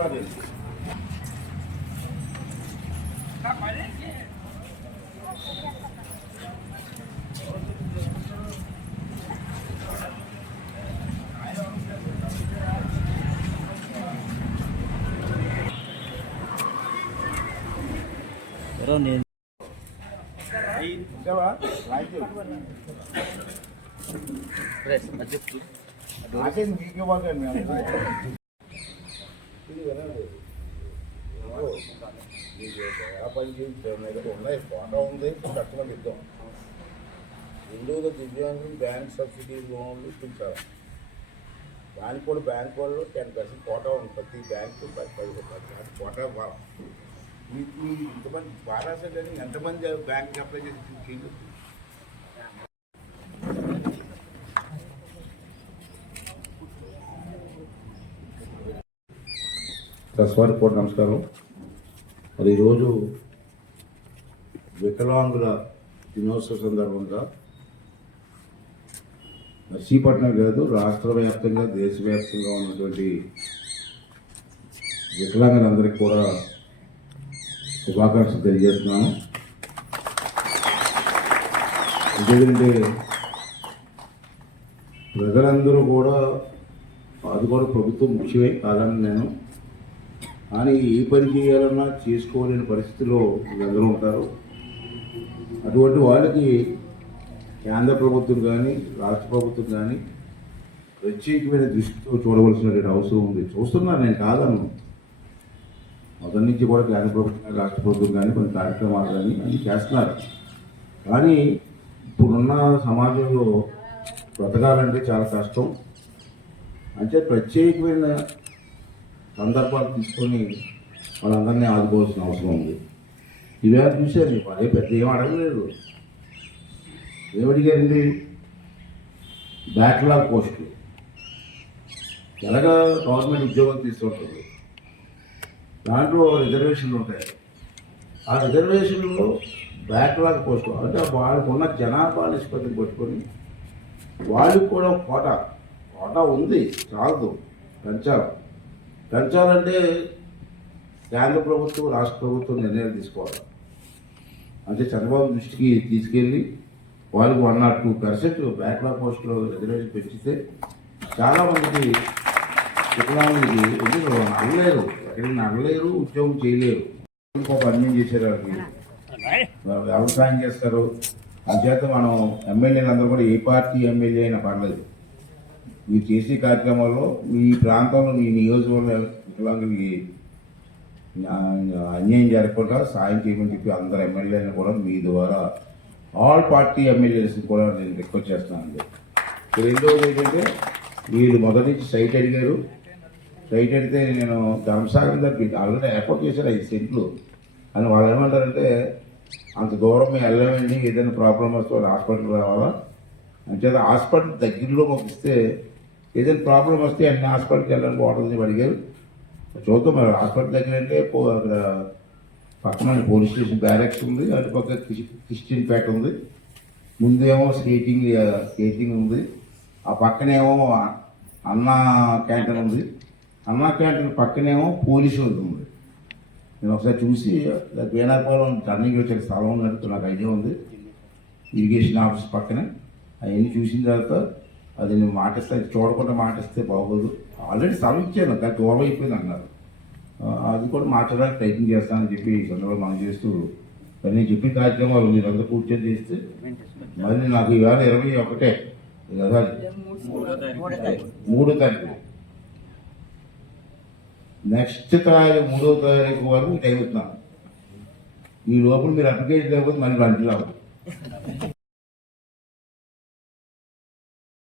నేను ఉన్నాయి ఫోటో ఉంది కస్టమర్ ఇద్దాం. హిందువుల దివ్యాంగులు బ్యాంక్ సబ్సిడీ లోన్లు ఇప్పించాలి. దానికి కూడా బ్యాంక్ వాళ్ళు 10% ఫోటో ఉంది. ప్రతి బ్యాంకు 10 ఫోటో మీకు ఇంతమంది బారాసెట్ అని ఎంతమంది బ్యాంక్ అప్లై చేసి వారికి కూడా నమస్కారం. మరి ఈరోజు వికలాంగుల దినోత్సవ సందర్భంగా నర్సీపట్నం కాదు రాష్ట్ర వ్యాప్తంగా దేశవ్యాప్తంగా ఉన్నటువంటి వికలాంగులందరికీ కూడా శుభాకాంక్షలు తెలియజేస్తున్నాను. ఎందుకంటే ప్రజలందరూ కూడా అది కూడా ప్రభుత్వం ముఖ్యమే కాదని నేను, కానీ ఏ పని చేయాలన్నా చేసుకోలేని పరిస్థితిలో వీళ్ళందరూ ఉంటారు. అటువంటి వాళ్ళకి కేంద్ర ప్రభుత్వం కానీ రాష్ట్ర ప్రభుత్వం కానీ ప్రత్యేకమైన దృష్టితో చూడవలసినటువంటి అవసరం ఉంది. చూస్తున్నాను, నేను కాదను. మొదటి నుంచి కూడా కేంద్ర ప్రభుత్వం రాష్ట్ర ప్రభుత్వం కానీ కొన్ని కార్యక్రమాలు కానీ అన్నీ చేస్తున్నారు. కానీ ఇప్పుడున్న సమాజంలో బ్రతకాలంటే చాలా కష్టం. అంటే ప్రత్యేకమైన సందర్భాలు తీసుకొని వాళ్ళందరినీ ఆదుకోవాల్సిన అవసరం ఉంది. ఇవే చూశారు, అదే పెద్ద ఏం అడగలేదు. ఏమడిగారండి? బ్యాక్లాగ్ పోస్టులు ఎలాగా గవర్నమెంట్ ఉద్యోగాలు తీసుకుంటుంది, దాంట్లో రిజర్వేషన్లు ఉంటాయి. ఆ రిజర్వేషన్లో బ్యాక్లాగ్ పోస్టులు అంటే వాళ్ళకున్న జనాభా నిష్పత్తిని పట్టుకొని వాళ్ళకి కూడా కోటా ఉంది, చాలదు, పెంచాలంటే కేంద్ర ప్రభుత్వం రాష్ట్ర ప్రభుత్వం నిర్ణయాలు తీసుకోవాలి. అంటే చంద్రబాబు దృష్టికి తీసుకెళ్ళి వాళ్ళకి 102% బ్యాక్లాగ్ పోస్టులో రిజర్వేషన్ పెంచితే చాలామందికి వికలాంగులకి ఎందుకు నడలేరు, ఎక్కడికి నడలేరు, ఉద్యోగం చేయలేరు. ఇంకొక అన్యం చేశారు, వాళ్ళకి వ్యవసాయం చేస్తారు. అంచేత మనం ఎమ్మెల్యేలందరూ కూడా ఏ పార్టీ ఎమ్మెల్యే అయినా పర్లేదు, మీరు చేసే కార్యక్రమాల్లో మీ ప్రాంతంలో మీ నియోజకవర్గ వికలాంగులకి అన్యాయం జరగకుండా సాయం చేయమని చెప్పి అందరు ఎమ్మెల్యేలను కూడా మీ ద్వారా ఆల్ పార్టీ ఎమ్మెల్యేస్ కూడా నేను రిక్వెస్ట్ చేస్తున్నానండి. రెండోది ఏంటంటే వీళ్ళు మొదటి నుంచి సైట్ అడిగారు. సైట్ అడిగితే నేను ధర్మసాగర్ దగ్గర ఆల్రెడీ ఎయిర్పోర్ట్ చేశారు 5 సెంట్లు అని. వాళ్ళు ఏమంటారంటే అంత దూరం మేము వెళ్ళామండి, ఏదైనా ప్రాబ్లం వస్తే వాళ్ళు హాస్పిటల్ రావాలా, అంచేత హాస్పిటల్ దగ్గరలో పంపిస్తే ఏదైనా ప్రాబ్లం వస్తే అన్ని హాస్పిటల్కి వెళ్ళడానికి బాగుంటుంది అడిగారు. చూద్దాం, మరి హాస్పిటల్ దగ్గర అంటే అక్కడ పక్కన పోలీస్ స్టేషన్ బ్యారెక్స్ ఉంది, అటు పక్క క్రిస్టియన్ పేట ఉంది, ముందేమో స్కేటింగ్ ఉంది, ఆ పక్కనేమో అన్నా క్యాంటీన్ ఉంది, అన్నా క్యాంటీన్ పక్కనేమో పోలీసు ఉంది. నేను ఒకసారి చూసి బేనార్పాలెం టర్నింగ్ వచ్చే స్థలం ఉన్నట్టు నాకు ఐడియా ఉంది, ఇరిగేషన్ ఆఫీస్ పక్కనే. అవన్నీ చూసిన తర్వాత అది నేను మాటిస్తే, చూడకుండా మాటిస్తే బాగోదు. ఆల్రెడీ స్థలం ఇచ్చాను కానీ దూరం అయిపోయింది అన్నారు. అది కూడా మార్చడానికి ప్రయత్నం చేస్తానని చెప్పి ఈ సందర్భంగా మనం చేస్తూ నేను చెప్పిన కార్యక్రమాలు మీరందరూ కూర్చొని చేస్తే మళ్ళీ నాకు ఈవేళ 21 కదా, 3వ తారీఖు నెక్స్ట్ 3వ తారీఖు వరకు టైం ఇస్తున్నాను. ఈ లోపల మీరు అప్లికేషన్ లేకపోతే మళ్ళీ 2 గంటలు అవ్వదు.